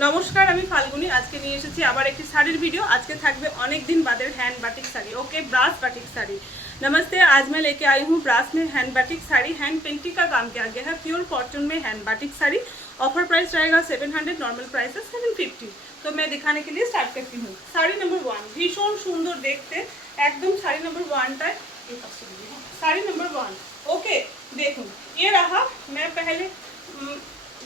नमस्कार আমি ফাল্গুনি আজকে নিয়ে এসেছি আবার একটি শাড়ির ভিডিও। আজকে থাকবে অনেক दिन বাদের hand batik sari. Okay, brush batik sari. नमस्ते, आज मैं लेके आई हूँ ब्रास में hand batik sari. Hand painting का काम किया गया है, प्योर कॉटन में hand batik sari. Offer price रहेगा 700, नॉर्मल प्राइस है 750। तो मैं दिखाने के लिए स्टार्ट करती हूँ। साड़ी नंबर 1 भीषण सुंदर देखते, एकदम sari number 1 sari number 1। Okay देखो, ये रहा। मैं पहले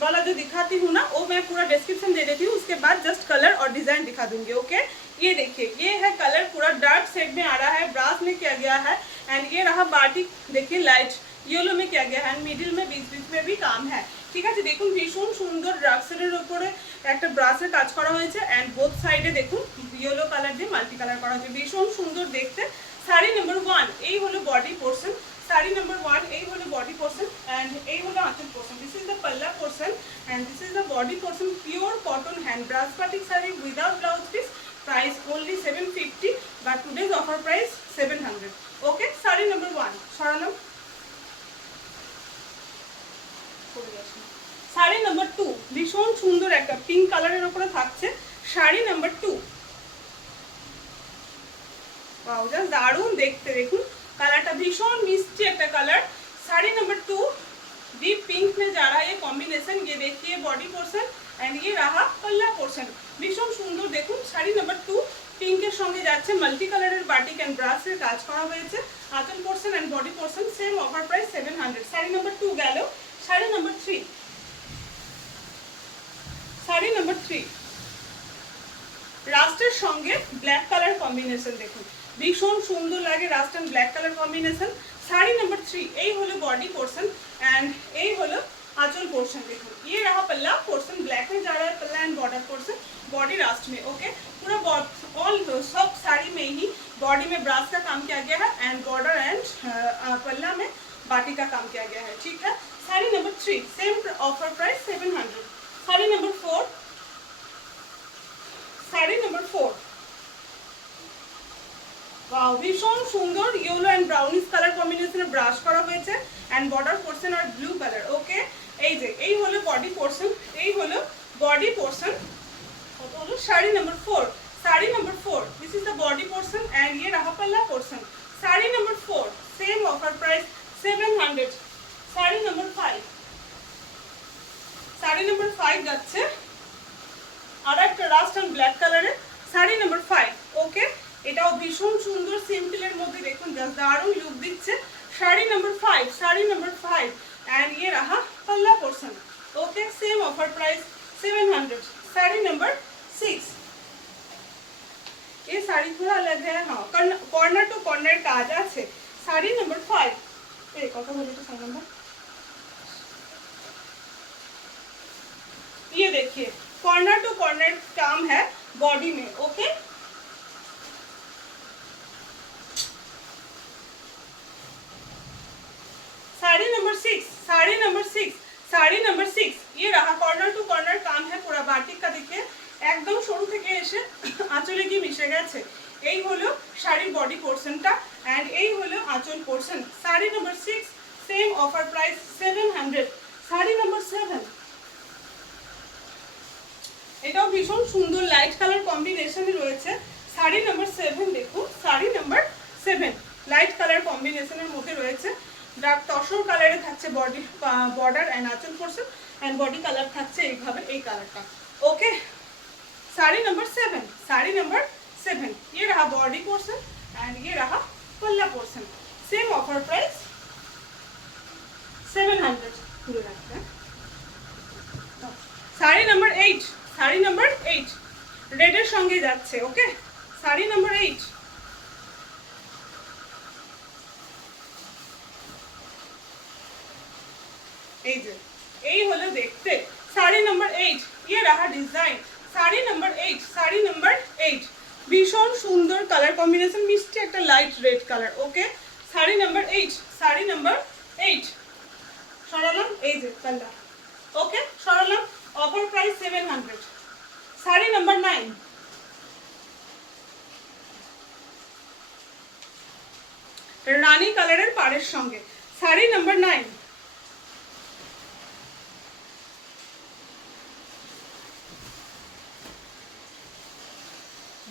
वाला जो दिखाती हूँ ना, वो मैं पूरा डिस्क्रिप्शन दे देती हूँ, उसके बाद जस्ट कलर और डिजाइन दिखा दूंगी। ओके, ये देखिए, ये है कलर पूरा डार्क शेड में आ रहा है, ब्रास में किया गया है। एंड ये रहा बाटिक, देखिए लाइट येलो में किया गया है, मिडिल में बीच बीच में भी काम है। ঠিক আছে, দেখুন ভীষণ সুন্দর ডার্ক শেডের উপরে একটা ব্রাসের কাজ করা হয়েছে। এন্ড বোথ সাইডে দেখুন ইয়েলো কালার দিয়ে মাল্টি কালার করা হয়েছে, ভীষণ সুন্দর দেখতে। শাড়ি নাম্বার 1 এই হলো বডি পোর্শন। साड़ी नंबर 1 এই হলো বডি পোর্শন এন্ড এই হলো আঁচল পোর্শন। দিস ইজ দ্য পাল্লা portion and this is the body portion. Pure cotton hand brush batik sari without blouse piece. Price only 750 but today's offer price 700। Okay, sari number 1 সরালাম। Sari number 2 ভীষণ সুন্দর একটা pink কালারের উপরে থাকছে শাড়ি নাম্বার 2। वाओ, জাস্ট দারুণ দেখতে। দেখুন कलर भीषण मिष्टी एक colour. Sari number 2 deep pink में जा रहा है ये कॉम्बिनेशन। ये देखिए बॉडी पोर्शन एंड ये रहा पल्ला पोर्शन, भीषण सुंदर। देखুন শাড়ি नंबर 2 पिंकर संगे যাচ্ছে মাল্টি কালারের বাটিক এন্ড ব্রাসের কাজ করা হয়েছে। আঁচল portion and body portion same, offer price 700। Sari number 2 গেল। শাড়ি नंबर 3, শাড়ি नंबर 3 রাস্টের সঙ্গে ব্ল্যাক কালার কম্বিনেশন। দেখুন ভীষণ সুন্দর লাগে rust and black colour combination. Sari number 3 এই হলো বডি পোর্শন एंड এই হলো आंचल पोर्शन। देखो ये रहा पल्ला पोर्शन, ब्लैक में जा रहा है पल्ला and border portion body Rust में। ओके, पूरा ऑल सब साड़ी में ही बॉडी में ब्रास का काम किया गया है एंड बॉर्डर एंड पल्ला में बाटी का काम किया गया है। ठीक है, sari number 3 same offer price 700। Sari number 4, sari number 4 wow, ভীষণ সুন্দর ইয়েলো এন্ড ব্রাউনিশ কালার কম্বিনেশনে ব্রাশ করা হয়েছে এন্ড বর্ডার পোর্শন আর ব্লু কালার। ওকে, এই যে এই হলো বডি পোর্শন, এই হলো বডি পোর্শন। কত হলো? Sari number 4, sari number 4 this is the body portion and ये रहा पल्ला portion. Sari number 4 same offer price 700। Sari number 5, sari number 5 যাচ্ছে আর একটা রাস্ট এন্ড ব্ল্যাক কালারে শাড়ি नंबर 5। ওকে, এটাও ভীষণ সুন্দর সিম্পলের মধ্যে দেখুন জাস্ট দারুণ লুক দিচ্ছে। Sari number 5, sari number 5 and ये रहा पल्ला portion. Okay, same offer price 700। Sari number 6, ये साड़ी थोड़ा अलग है, हाँ कॉर्नर टू कॉर्नर काज আছে। साड़ी नंबर 5 এই কথা বলি তো সাইন নাম্বার। ये देखिए कॉर्नर टू कॉर्नर काम है बॉडी में। Okay, sari number 6, sari number 6, sari number 6 ये रहा कॉर्नर टू कॉर्नर काम है पूरा बाटिक का। देखिए एकदम शुरू থেকে এসে আঁচলে গিয়ে মিশে গেছে। এই হলো শাড়ির বডি পোরশনটা এন্ড এই হলো আঁচল portion. Sari number 6 same offer price 700। Sari number 7 এটাও ভীষণ সুন্দর লাইট কালার কম্বিনেশনে রয়েছে। শাড়ি नंबर 7 দেখুন, শাড়ি नंबर 7 লাইট কালার কম্বিনেশনের মধ্যে রয়েছে। ডার্ক তসর কালারে থাকছে বডি বর্ডার এন্ড আঁচল পোর্শন এন্ড বডি কালার থাকছে এইভাবে এই কালারটা। Okay, sari number 7, sari number 7 ये रहा बॉडी पोर्शन एंड ये रहा पल्ला पोर्शन। सेम ऑफर प्राइस 700 पूरे रखते हैं। साड़ी नंबर 8, साड़ी नंबर 8 रेडের সঙ্গে যাচ্ছে। ओके, साड़ी नंबर 8 এই যে এই হলো দেখতে শাড়ি नंबर 8। ये रहा design sari number 8, sari number 8 ভীষণ সুন্দর কালার কম্বিনেশন, মিষ্টি একটা লাইট রেড কালার। ওকে, শাড়ি नंबर 8, শাড়ি नंबर 8 সরালাম এই যে পাল্লা। ওকে, সরালাম, অফার প্রাইস 700। শাড়ি नंबर 9, রানী কালারের পাড়ের সঙ্গে শাড়ি नंबर 9।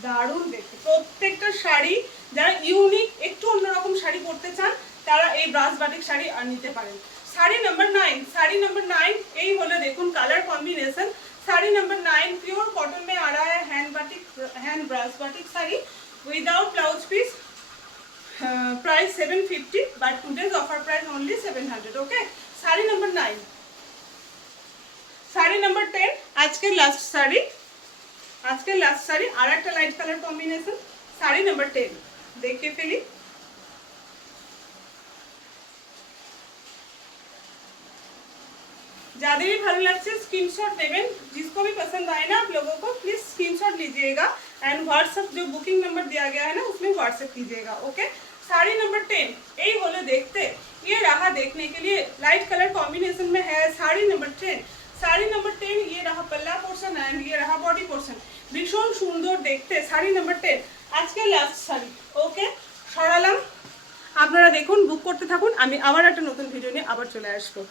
দারুণ দেখতে। প্রত্যেকটা শাড়ি যারা ইউনিক একটু অন্যরকম শাড়ি পরতে চান তারা এই ব্রাস বাটিক শাড়ি আর নিতে পারেন। শাড়ি নাম্বার 9, শাড়ি নাম্বার 9 এই হলো দেখুন colour combination. Sari number 9 pure cotton में आ रहा है hand brass batik sari without blouse piece. Price 750 but today's offer price only 700। Okay, sari number 9। Sari number 10 आज के लास्ट साड़ी और एक light colour combination. Sari number 10 देख के फेली। ज़्यादा भी भालो लगছে स्क्रीनशॉट নেবেন, जिसको भी पसंद आए ना आप लोगों को प्लीज स्क्रीनशॉट लीजिएगा एंड व्हाट्सएप जो बुकिंग नंबर दिया गया है ना उसमें व्हाट्सएप कीजिएगा। ओके, साड़ी नंबर 10 यही होलो देखते। ये रहा देखने के लिए लाइट कलर कॉम्बिनेशन में है साड़ी नंबर 10। साड़ी नंबर 10 ये रहा पल्ला पोर्शन एंड ये रहा बॉडी पोर्शन, भीषण सुंदर देखते साड़ी नंबर 10 आज के लास्ट শাড়ি। ওকে, সরালাম, আপনারা দেখুন বুক করতে থাকুন, আমি আবার একটা নতুন ভিডিও নিয়ে আবার চলে আসবো।